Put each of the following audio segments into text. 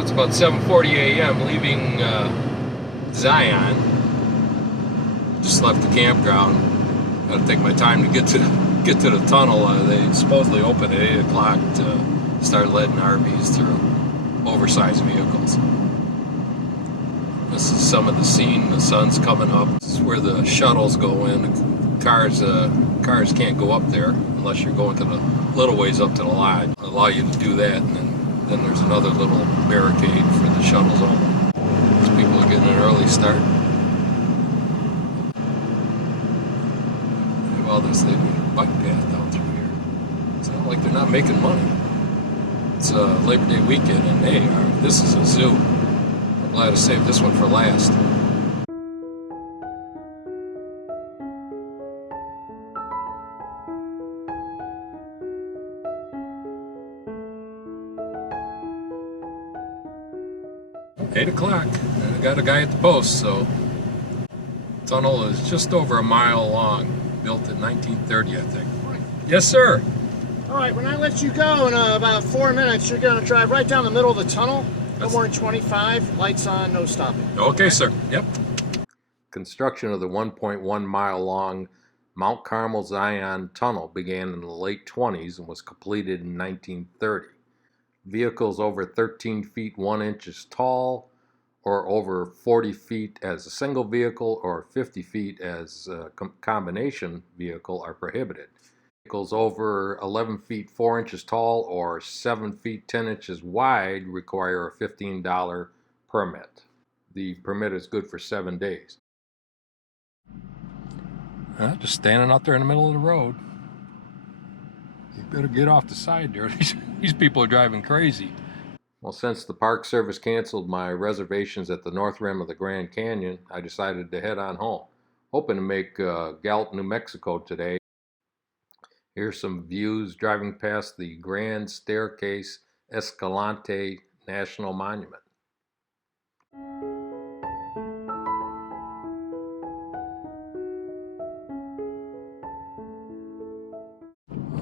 It's about 7:40 a.m. leaving Zion. Just left the campground. Got to take my time to get to the tunnel. They supposedly open at 8 o'clock to start letting RVs through, oversized vehicles. This is some of the scene. The sun's coming up. This is where the shuttles go in. Cars can't go up there unless you're going to the little ways up to the lodge. They'll allow you to do that, and then there's another little barricade for the shuttles only. These people are getting an early start. Well, there's the bike path down through here. It's not like they're not making money. It's Labor Day weekend, and hey, this is a zoo. I'm glad to save this one for last. Eight o'clock, and I got a guy at the post, so the tunnel is just over a mile long, built in 1930, I think. Yes, sir. All right, when I let you go in about 4 minutes, you're going to drive right down the middle of the tunnel. No more than 25, lights on, no stopping. Okay, sir. Yep. Construction of the 1.1 mile long Mount Carmel Zion Tunnel began in the late 20s and was completed in 1930. Vehicles over 13 feet 1 inches tall or over 40 feet as a single vehicle or 50 feet as a combination vehicle are prohibited. Vehicles over 11 feet 4 inches tall or 7 feet 10 inches wide require a $15 permit. The permit is good for 7 days. Just standing out there in the middle of the road. You better get off the side there. These people are driving crazy. Well, since the Park Service canceled my reservations at the north rim of the Grand Canyon, I decided to head on home. Hoping to make Gallup, New Mexico today. Here's some views driving past the Grand Staircase-Escalante National Monument.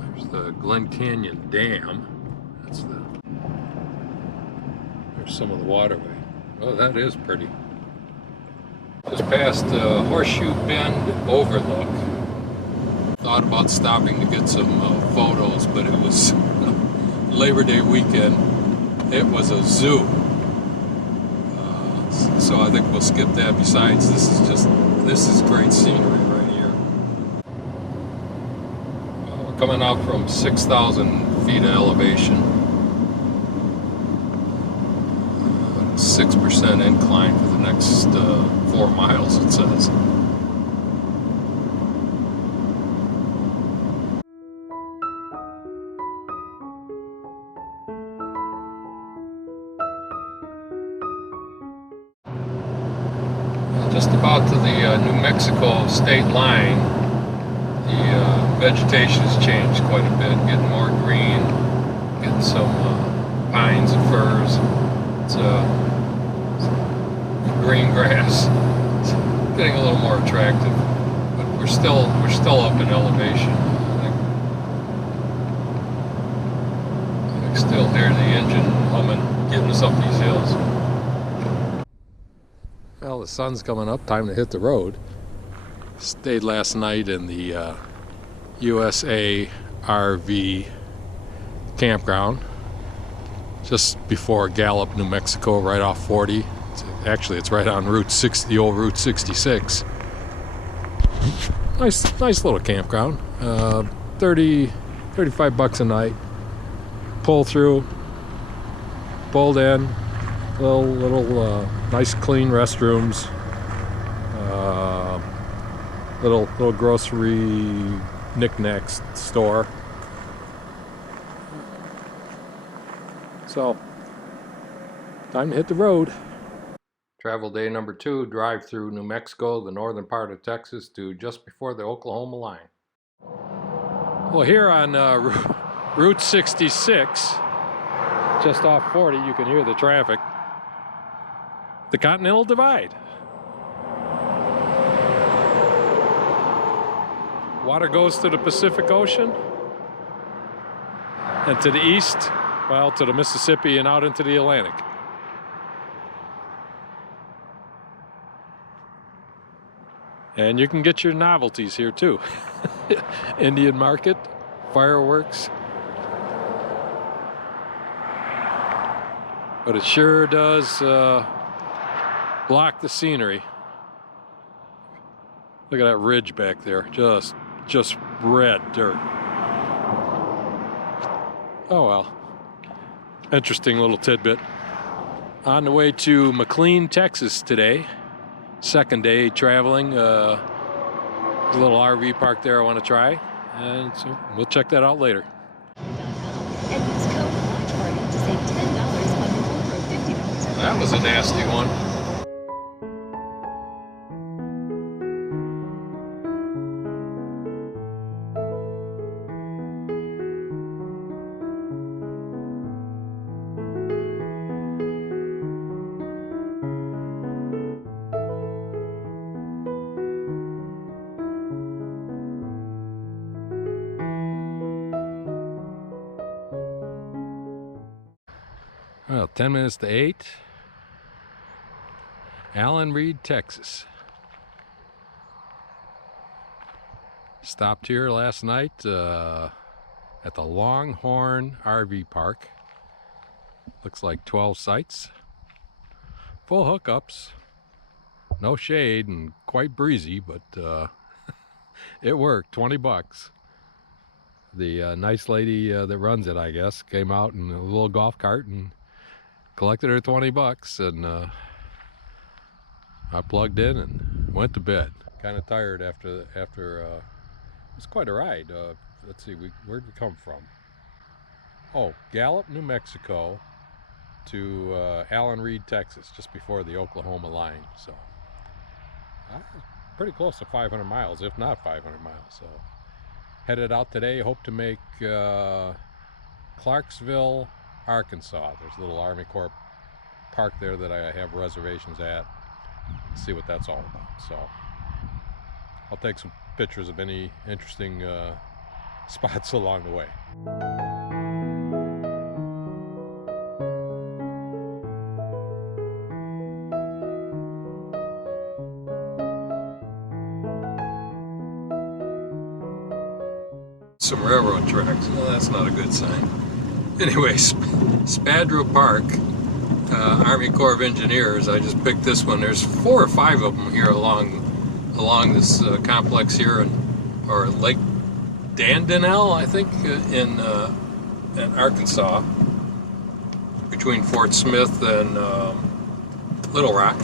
There's the Glen Canyon Dam. There's some of the waterway. Oh, that is pretty. Just past Horseshoe Bend Overlook. Thought about stopping to get some photos, but it was Labor Day weekend. It was a zoo. So I think we'll skip that. Besides, this is great scenery right here. We're coming out from 6,000 feet of elevation. 6% incline for the next 4 miles, it says. Just about to the New Mexico state line. The vegetation has changed quite a bit, getting more green, getting some pines and firs. It's green grass. It's getting a little more attractive, but we're still up in elevation. I think still hear the engine humming, getting us up these hills. Well, the sun's coming up, time to hit the road. Stayed last night in the USARV Campground, just before Gallup, New Mexico, right off 40. Actually, it's right on Route 6, the old Route 66. Nice little campground. 35 bucks a night. Pull through, pulled in. Little nice clean restrooms, little grocery knickknacks store. So, time to hit the road. Travel day number 2, drive through New Mexico, the northern part of Texas, to just before the Oklahoma line. Well, here on Route 66, just off 40, you can hear the traffic. The Continental Divide. Water goes to the Pacific Ocean, and to the east, well, to the Mississippi and out into the Atlantic. And you can get your novelties here too. Indian market, fireworks. But it sure does block the scenery. Look at that ridge back there, just red dirt. Oh well, interesting little tidbit. On the way to McLean, Texas today. Second day traveling. There's a little RV park there I want to try, and so we'll check that out later. And use code WATCHPARTY to save $10 on your GoPro $50. That was a nasty one. Well, 10 minutes to 8. Allen Reed, Texas. Stopped here last night at the Longhorn RV Park. Looks like 12 sites. Full hookups. No shade and quite breezy, but it worked. 20 bucks. The nice lady that runs it, I guess, came out in a little golf cart and collected her 20 bucks, and I plugged in and went to bed. Kind of tired after it was quite a ride. Let's see, where'd we come from? Oh, Gallup, New Mexico to Allen Reed, Texas, just before the Oklahoma line. So pretty close to 500 miles, if not 500 miles. So headed out today, hope to make Clarksville, Arkansas. There's a little Army Corps park there that I have reservations at. See what that's all about. So I'll take some pictures of any interesting spots along the way. Some railroad tracks. Well, that's not a good sign. Anyway, Spadra Park, Army Corps of Engineers. I just picked this one. There's 4 or 5 of them here along this complex here, or Lake Dardanelle, I think, in Arkansas, between Fort Smith and Little Rock.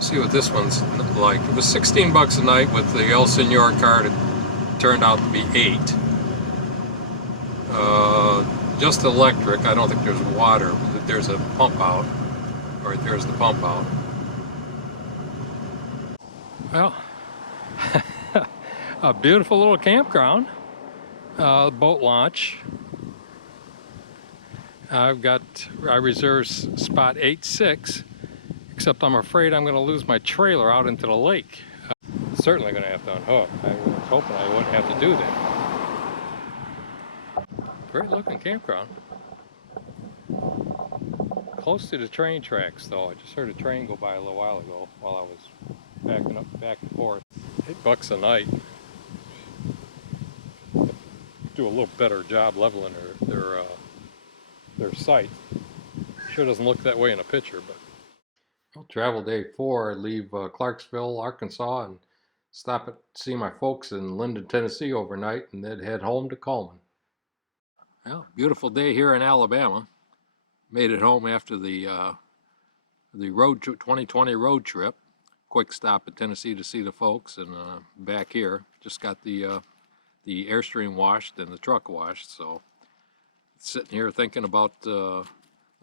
See what this one's like. It was 16 bucks a night with the El Senor card. It turned out to be 8. Just electric. I don't think there's water. There's a pump out. Right there's the pump out. Well, a beautiful little campground. Boat launch. I reserved spot 8-6, except I'm afraid I'm going to lose my trailer out into the lake. Certainly going to have to unhook. I was hoping I wouldn't have to do that. Great looking campground. Close to the train tracks though. I just heard a train go by a little while ago while I was backing up back and forth. $8 a night. Do a little better job leveling their site. Sure doesn't look that way in a picture, but. Well, travel day 4, I leave Clarksville, Arkansas, and stop at see my folks in Linden, Tennessee overnight, and then head home to Coleman. Well, beautiful day here in Alabama. Made it home after the 2020 road trip. Quick stop at Tennessee to see the folks, and back here. Just got the Airstream washed and the truck washed, so sitting here thinking about the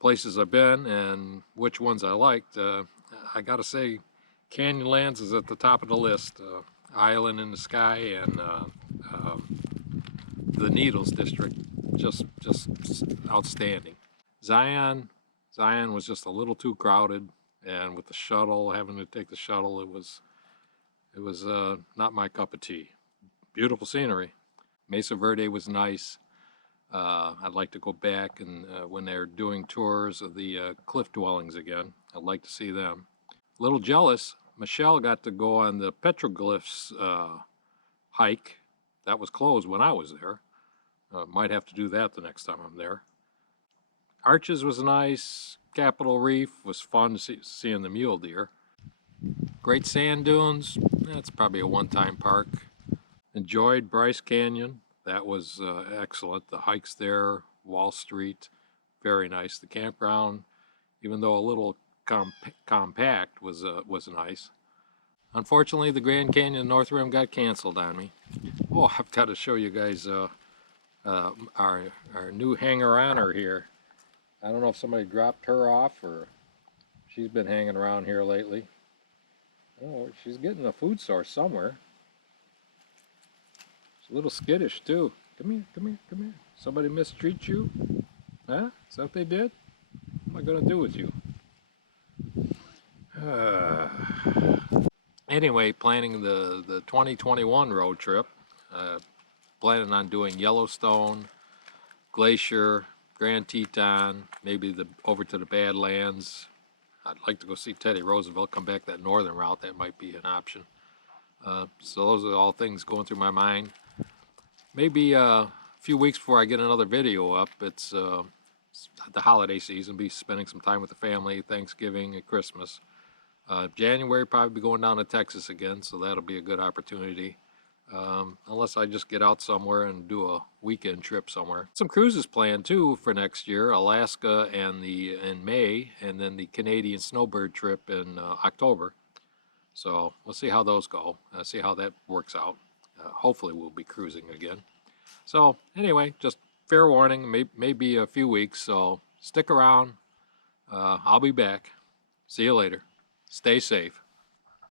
places I've been and which ones I liked. I gotta say, Canyonlands is at the top of the list. Island in the Sky and the Needles District, just outstanding. Zion was just a little too crowded, and with the shuttle, having to take the shuttle, it was not my cup of tea. Beautiful scenery. Mesa Verde was nice. I'd like to go back, and when they're doing tours of the cliff dwellings again, I'd like to see them. A little jealous. Michelle got to go on the petroglyphs hike. That was closed when I was there. Might have to do that the next time I'm there. Arches was nice. Capitol Reef was fun to seeing the mule deer. Great sand dunes. That's probably a one-time park. Enjoyed Bryce Canyon. That was excellent. The hikes there, Wall Street, very nice. The campground, even though a little compact, was nice. Unfortunately, the Grand Canyon North Rim got canceled on me. Oh, I've got to show you guys our new hanger-oner here. I don't know if somebody dropped her off or she's been hanging around here lately. Oh, she's getting a food source somewhere. She's a little skittish too. Come here, come here, come here. Somebody mistreat you? Huh? Is that what they did? What am I gonna do with you? Anyway, planning the 2021 road trip. Planning on doing Yellowstone, Glacier, Grand Teton, maybe over to the Badlands. I'd like to go see Teddy Roosevelt, come back that northern route. That might be an option. So those are all things going through my mind. Maybe a few weeks before I get another video up, it's the holiday season. Be spending some time with the family, Thanksgiving and Christmas. January, probably be going down to Texas again, so that'll be a good opportunity. Unless I just get out somewhere and do a weekend trip somewhere. Some cruises planned too for next year, Alaska and in May, and then the Canadian snowbird trip in October. So we'll see how those go, see how that works out. Hopefully we'll be cruising again. So anyway, just fair warning, maybe a few weeks, so stick around. I'll be back. See you later. Stay safe.